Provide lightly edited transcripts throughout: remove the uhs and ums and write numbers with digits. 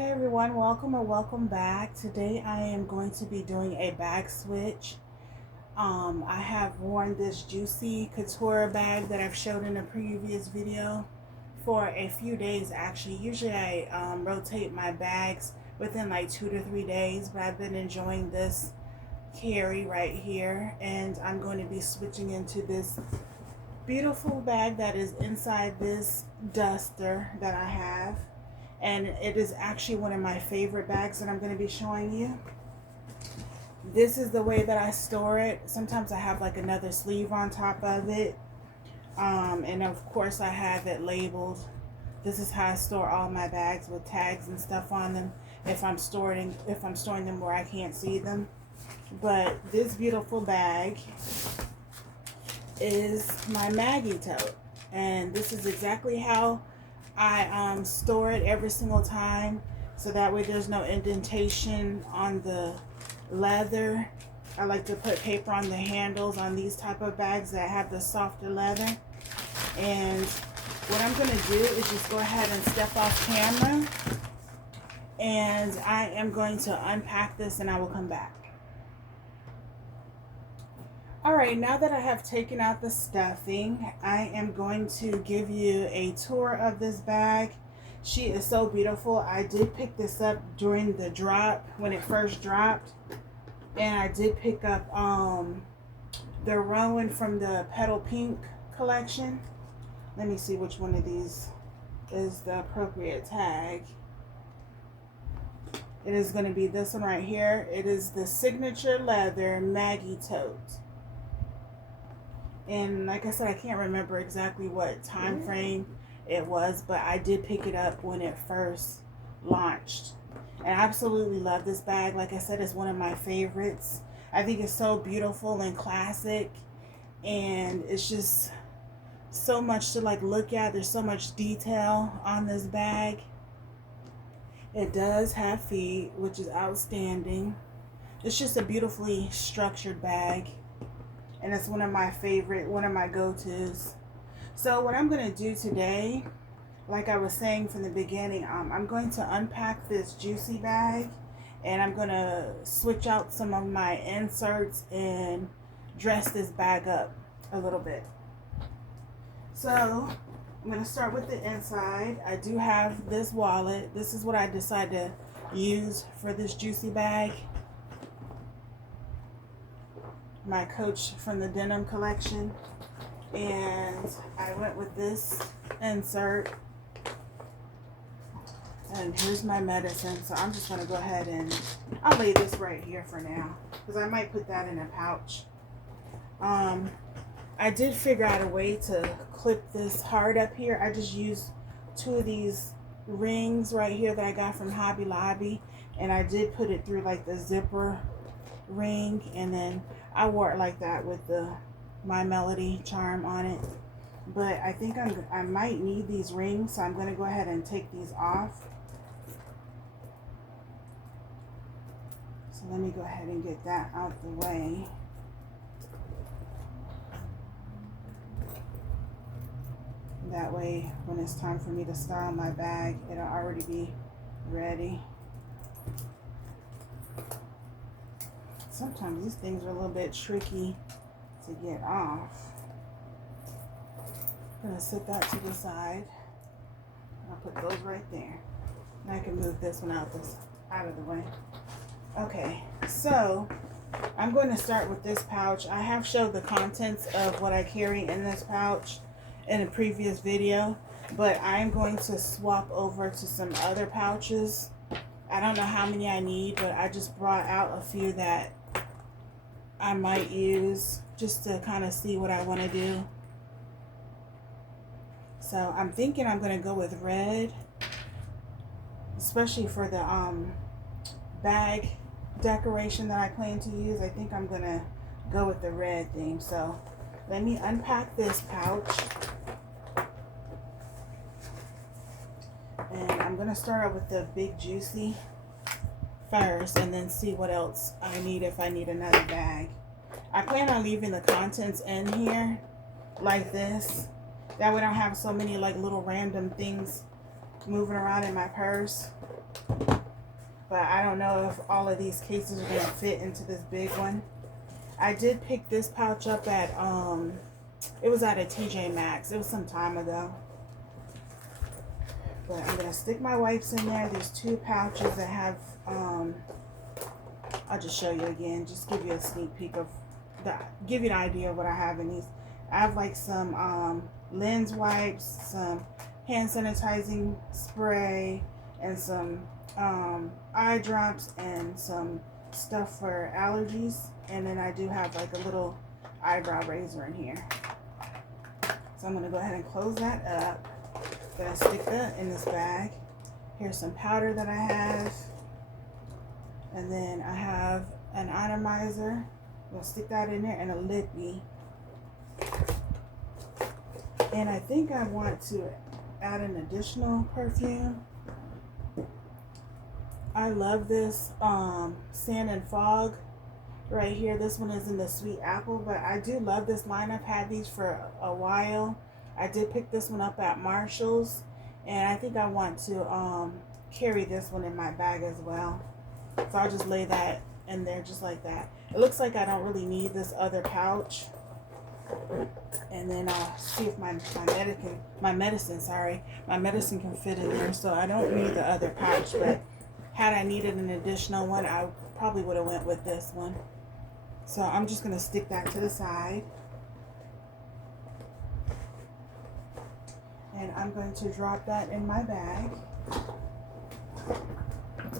Hey everyone, welcome or welcome back. Today I am going to be doing a bag switch. I have worn this Juicy Couture bag that I've showed in a previous video for a few days actually. Usually I rotate my bags within like 2 to 3 days, but I've been enjoying this carry right here, and I'm going to be switching into this beautiful bag that is inside this duster that I have. And it is actually one of my favorite bags that I'm going to be showing you. This is the way that I store it. Sometimes I have like another sleeve on top of it. And of course I have it labeled. This is how I store all my bags, with tags and stuff on them if I'm storing them where I can't see them. But this beautiful bag is my Maggie Tote. And this is exactly how I store it every single time, so that way there's no indentation on the leather. I like to put paper on the handles on these type of bags that have the softer leather. And what I'm going to do is just go ahead and step off camera, and I am going to unpack this and I will come back. Alright, now that I have taken out the stuffing, I am going to give you a tour of this bag. She is so beautiful. I did pick this up during the drop, when it first dropped. And I did pick up the Rowan from the Petal Pink collection. Let me see which one of these is the appropriate tag. It is going to be this one right here. It is the Signature Leather Maggie Tote. And like I said, I can't remember exactly what time frame it was, but I did pick it up when it first launched. And I absolutely love this bag. Like I said, it's one of my favorites. I think it's so beautiful and classic, and it's just so much to like look at. There's so much detail on this bag. It does have feet, which is outstanding. It's just a beautifully structured bag. And it's one of my favorite, one of my go-tos. So what I'm going to do today, like I was saying from the beginning, I'm going to unpack this Juicy bag, and I'm going to switch out some of my inserts and dress this bag up a little bit. So I'm going to start with the inside. I do have this wallet. This is what I decided to use for this Juicy bag. My Coach from the DENIM collection, and I went with this insert, and here's my medicine. So I'm just going to go ahead and I'll lay this right here for now, because I might put that in a pouch. I did figure out a way to clip this hard up here. I just used 2 of these rings right here that I got from Hobby Lobby, and I did put it through like the zipper ring, and then I wore it like that with the My Melody charm on it. But I think I might need these rings, so I'm going to go ahead and take these off. So let me go ahead and get that out the way. That way, when it's time for me to style my bag, it'll already be ready. Sometimes these things are a little bit tricky to get off. I'm going to set that to the side. I'll put those right there. And I can move this one out of the way. Okay, so I'm going to start with this pouch. I have showed the contents of what I carry in this pouch in a previous video, but I'm going to swap over to some other pouches. I don't know how many I need, but I just brought out a few that I might use just to kind of see what I want to do. So I'm thinking I'm going to go with red, especially for the bag decoration that I plan to use. I think I'm going to go with the red theme. So let me unpack this pouch. And I'm going to start out with the big Juicy first, and then see what else I need if I need another bag. I plan on leaving the contents in here like this. That way I don't have so many like little random things moving around in my purse. but I don't know if all of these cases are going to fit into this big one. I did pick this pouch up at, it was at a TJ Maxx. It was some time ago. But I'm going to stick my wipes in there. These 2 pouches that have, I'll just show you again, just give you a sneak peek of, give you an idea of what I have in these. I have like some lens wipes, some hand sanitizing spray, and some eye drops, and some stuff for allergies. And then I do have like a little eyebrow razor in here. So I'm going to go ahead and close that up. Gonna stick that in this bag. Here's some powder that I have, and then I have an atomizer. We'll stick that in there, and a lippy. And I think I want to add an additional perfume. I love this Sand and Fog right here. This one is in the sweet apple, but I do love this line. I've had these for a while. I did pick this one up at Marshall's, and I think I want to carry this one in my bag as well. So I'll just lay that in there just like that. It looks like I don't really need this other pouch. And then I'll see if my medicine can fit in there. So I don't need the other pouch, but had I needed an additional one, I probably would have went with this one. So I'm just going to stick that to the side. And I'm going to drop that in my bag.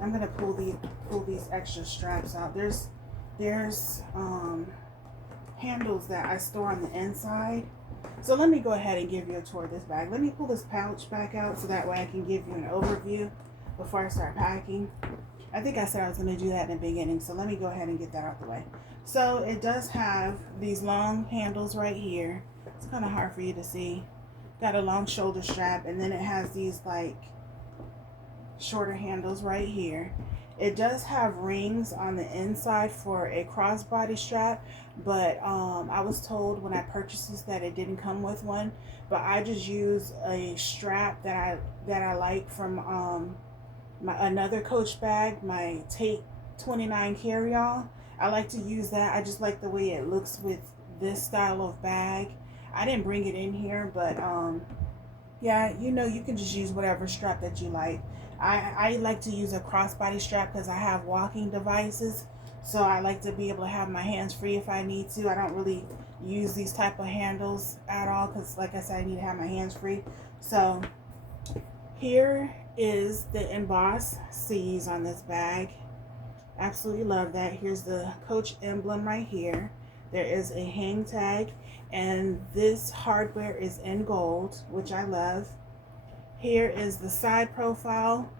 I'm going to pull these extra straps out. There's handles that I store on the inside. So let me go ahead and give you a tour of this bag. Let me pull this pouch back out so that way I can give you an overview before I start packing. I think I said I was going to do that in the beginning, so let me go ahead and get that out the way. So it does have these long handles right here. It's kind of hard for you to see. Got a long shoulder strap, and then it has these like shorter handles right here. It does have rings on the inside for a crossbody strap, but I was told when I purchased this that it didn't come with one. But I just use a strap that I like from another Coach bag, my Tate 29 carry-all. I like to use that. I just like the way it looks with this style of bag. I didn't bring it in here, but yeah, you know, you can just use whatever strap that you like. I like to use a crossbody strap because I have walking devices, so I like to be able to have my hands free if I need to. I don't really use these type of handles at all because, like I said, I need to have my hands free. So here is the embossed C's on this bag. Absolutely love that. Here's the Coach emblem right here. There is a hang tag, and this hardware is in gold, which I love. Here is the side profile.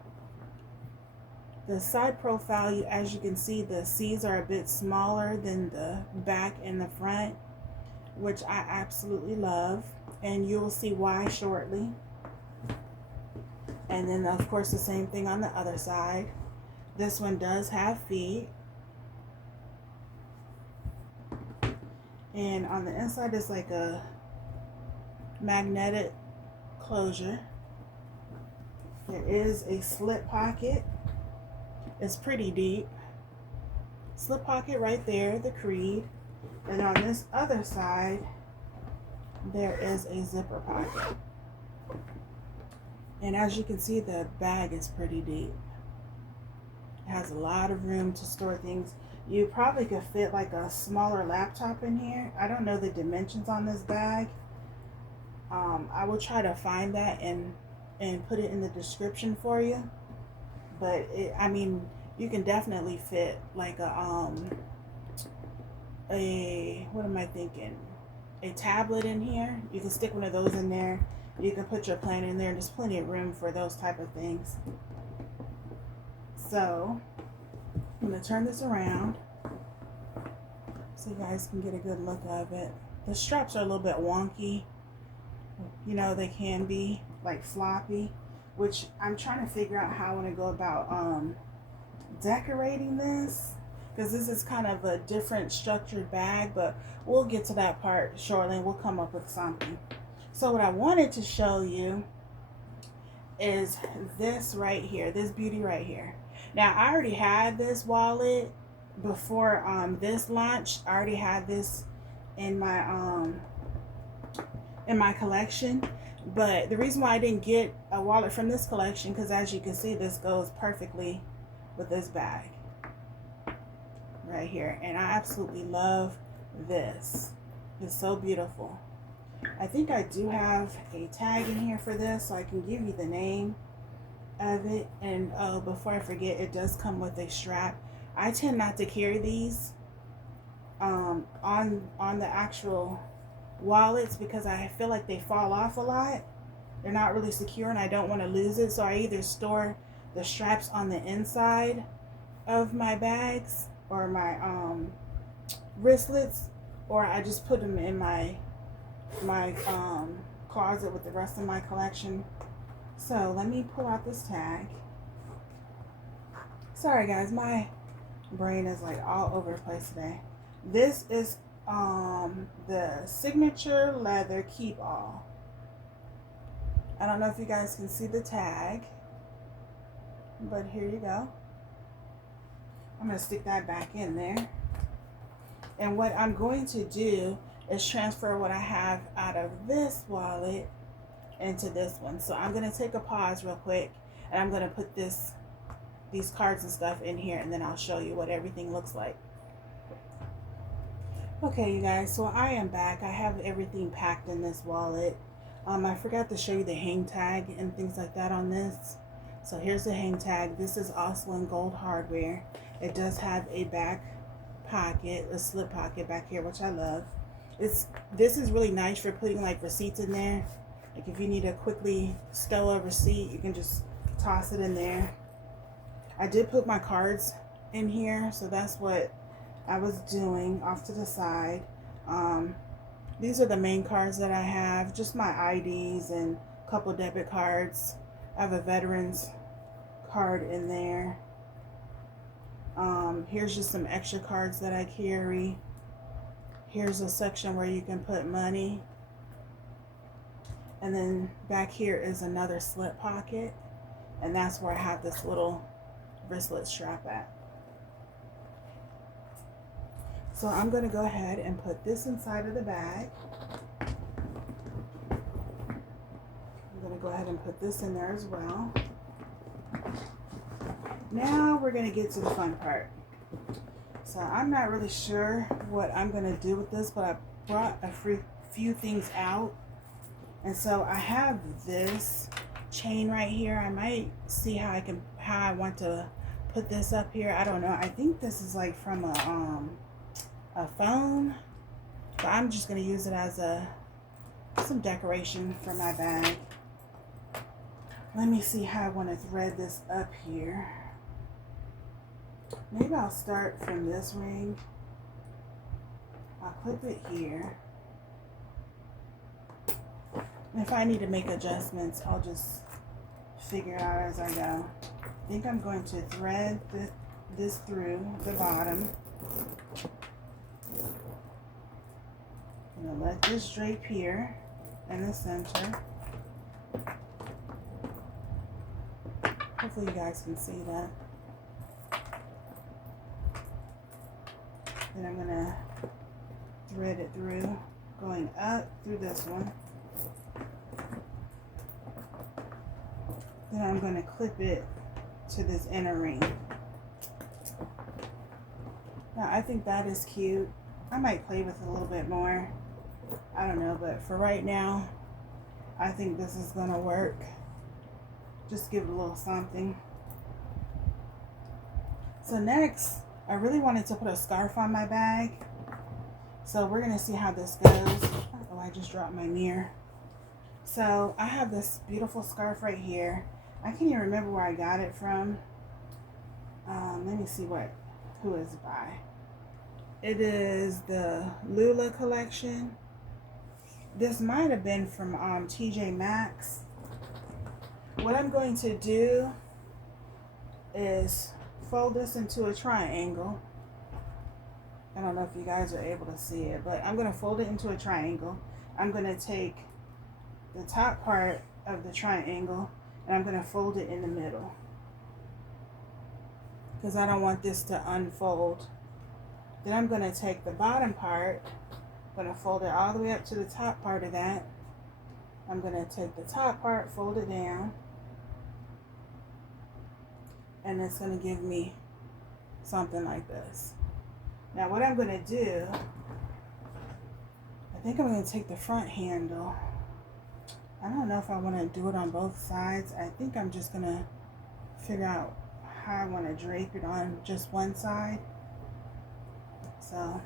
The side profile, as you can see, the C's are a bit smaller than the back and the front, which I absolutely love, and you'll see why shortly. And then, of course, the same thing on the other side. This one does have feet. And on the inside is like a magnetic closure. There is a slip pocket. It's pretty deep. Slip pocket right there, the Creed. And on this other side, there is a zipper pocket. And as you can see, the bag is pretty deep. It has a lot of room to store things. You probably could fit like a smaller laptop in here. I don't know the dimensions on this bag. I will try to find that and put it in the description for you. But I mean, you can definitely fit like a what am I thinking? A tablet in here. You can stick one of those in there. You can put your plan in there. There's plenty of room for those type of things. So I'm going to turn this around so you guys can get a good look of it. The straps are a little bit wonky. You know, they can be like floppy, which I'm trying to figure out how I want to go about decorating this, because this is kind of a different structured bag, but we'll get to that part shortly and we'll come up with something. So what I wanted to show you is this right here, this beauty right here. Now I already had this wallet before this launched. I already had this in my collection, but the reason why I didn't get a wallet from this collection, because as you can see, this goes perfectly with this bag right here, and I absolutely love this. It's so beautiful. I think I do have a tag in here for this, so I can give you the name of it. And before I forget, it does come with a strap. I tend not to carry these on the actual wallets because I feel like they fall off a lot. They're not really secure and I don't want to lose it, so I either store the straps on the inside of my bags or my wristlets, or I just put them in my closet with the rest of my collection. So let me pull out this tag. Sorry guys, my brain is like all over the place today. This is the signature leather keep all. I don't know if you guys can see the tag, but here you go. I'm going to stick that back in there. And what I'm going to do is transfer what I have out of this wallet into this one. So I'm going to take a pause real quick and I'm going to put these cards and stuff in here, and then I'll show you what everything looks like. Okay, you guys, so I am back. I have everything packed in this wallet. I forgot to show you the hang tag and things like that on this. So here's the hang tag. This is also in gold hardware. It does have a back pocket, a slip pocket back here, which I love. This is really nice for putting like receipts in there. Like if you need to quickly stow a receipt, you can just toss it in there. I did put my cards in here, so that's what I was doing off to the side. These are the main cards that I have, just my IDs and a couple debit cards. I have a veterans card in there. Here's just some extra cards that I carry. Here's a section where you can put money. And then back here is another slip pocket, and that's where I have this little wristlet strap at. So I'm going to go ahead and put this inside of the bag. I'm going to go ahead and put this in there as well. Now we're going to get to the fun part. So I'm not really sure what I'm going to do with this, but I brought a few things out. And so I have this chain right here. I might see how I want to put this up here. I don't know. I think this is like from a phone, so I'm just going to use it as some decoration for my bag. Let me see how I want to thread this up here. Maybe I'll start from this ring. I'll clip it here. And if I need to make adjustments, I'll just figure it out as I go. I think I'm going to thread this through the bottom. I'm going to let this drape here in the center. Hopefully you guys can see that. Then I'm going to thread it through, going up through this one. Then I'm going to clip it to this inner ring. Now I think that is cute. I might play with it a little bit more. I don't know, but for right now, I think this is going to work. Just give it a little something. So next, I really wanted to put a scarf on my bag. So we're going to see how this goes. Oh, I just dropped my mirror. So I have this beautiful scarf right here. I can't even remember where I got it from. Let me see who is it by. It is the Lula collection. This might have been from TJ Maxx. What I'm going to do is fold this into a triangle. I don't know if you guys are able to see it, but I'm going to fold it into a triangle. I'm going to take the top part of the triangle and I'm going to fold it in the middle. because I don't want this to unfold. Then I'm going to take the bottom part, I'm going to fold it all the way up to the top part of that. I'm going to take the top part, fold it down, and it's going to give me something like this. Now what I'm going to do, I think I'm going to take the front handle. I don't know if I want to do it on both sides. I think I'm just going to figure out how I want to drape it on just one side. So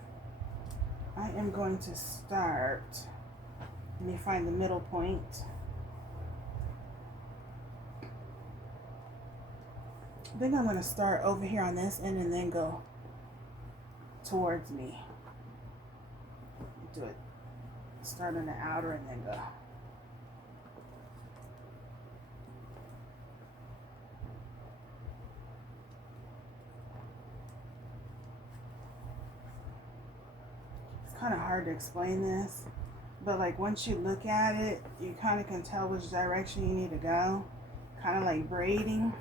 I am going to start, let me find the middle point. I think I'm going to start over here on this end and then go towards me. Do it, start on the outer and then go. Kind of hard to explain this, but like once you look at it, you kind of can tell which direction you need to go, kind of like braiding.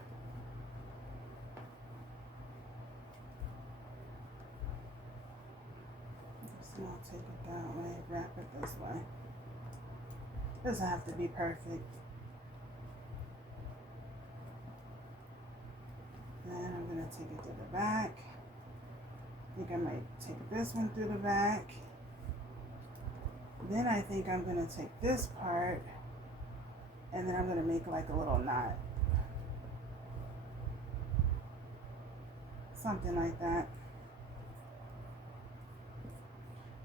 So I'll take it that way, wrap it this way. Doesn't have to be perfect. Then I'm going to take it to the back. I think I might take this one through the back. Then I think I'm going to take this part and then I'm going to make like a little knot. Something like that.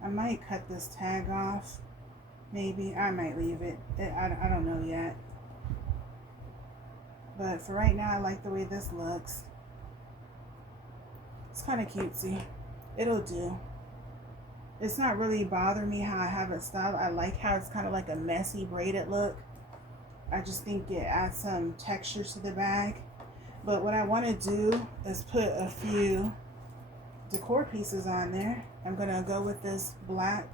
I might cut this tag off. Maybe. I might leave it. I don't know yet. But for right now, I like the way this looks. It's kind of cutesy. It'll do. It's not really bothering me how I have it styled. I like how it's kind of like a messy braided look. I just think it adds some texture to the bag. But what I want to do is put a few decor pieces on there. I'm going to go with this black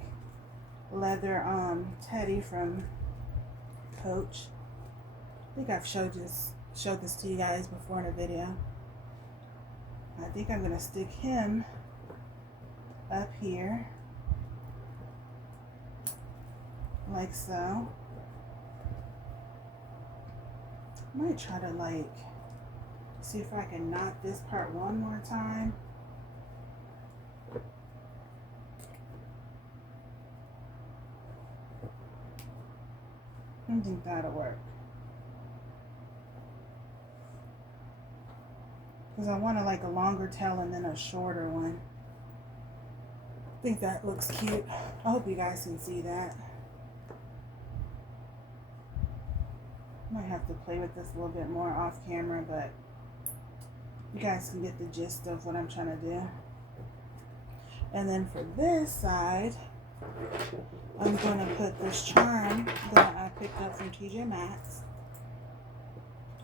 leather teddy from Coach. I think I've showed this to you guys before in a video. I think I'm going to stick him up here. Like so. I might try to like see if I can knot this part one more time. I think that'll work. Because I want like a longer tail and then a shorter one. I think that looks cute. I hope you guys can see that. Might have to play with this a little bit more off camera, but you guys can get the gist of what I'm trying to do. And then for this side, I'm going to put this charm that I picked up from TJ Maxx.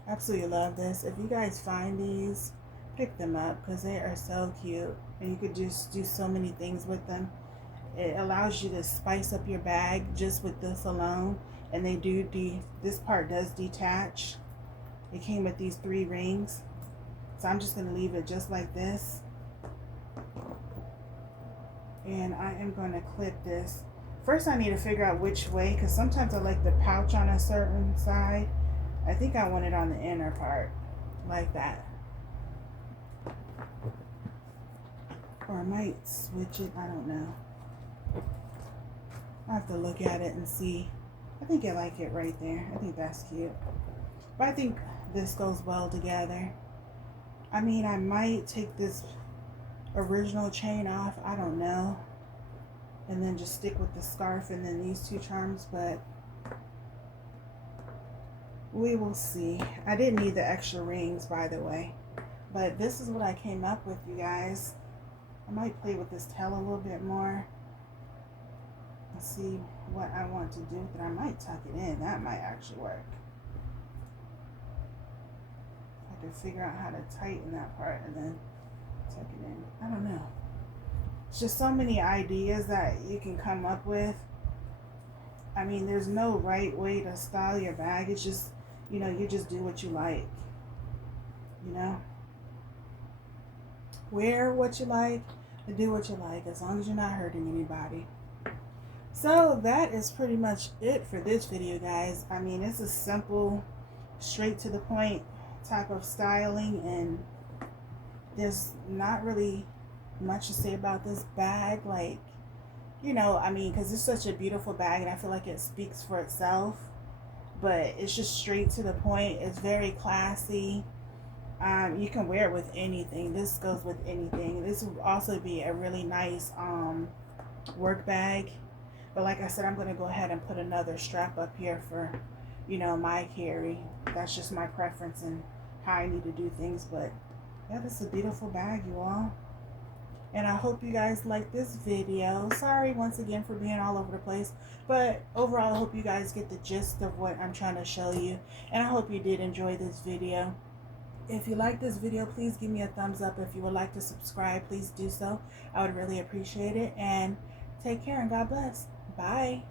Absolutely love this. If you guys find these, pick them up because they are so cute. And you could just do so many things with them. It allows you to spice up your bag just with this alone. And they do, this part does detach. It came with these 3 rings. So I'm just going to leave it just like this. And I am going to clip this. First I need to figure out which way, because sometimes I like the pouch on a certain side. I think I want it on the inner part, like that. Or I might switch it, I don't know. I have to look at it and see. I think I like it right there. I think that's cute. But I think this goes well together. I mean, I might take this original chain off, I don't know. And then just stick with the scarf and then these 2 charms, but we will see. I didn't need the extra rings, by the way. But this is what I came up with, you guys. I might play with this tail a little bit more. Let's see what I want to do with it. I might tuck it in. That might actually work. I can figure out how to tighten that part and then tuck it in. I don't know. It's just so many ideas that you can come up with. I mean, there's no right way to style your bag. It's just, you know, you just do what you like. You know? wear what you like, and do what you like, as long as you're not hurting anybody. So that is pretty much it for this video, guys. I mean, it's a simple, straight to the point type of styling, and there's not really much to say about this bag. Like, you know, I mean, because it's such a beautiful bag and I feel like it speaks for itself, but it's just straight to the point. It's very classy. You can wear it with anything. This goes with anything. This would also be a really nice work bag. But like I said, I'm going to go ahead and put another strap up here for, you know, my carry. That's just my preference and how I need to do things. But yeah, this is a beautiful bag, you all. And I hope you guys like this video. Sorry once again for being all over the place. But overall, I hope you guys get the gist of what I'm trying to show you. And I hope you did enjoy this video. If you like this video, please give me a thumbs up. If you would like to subscribe, please do so. I would really appreciate it. And take care and God bless. Bye.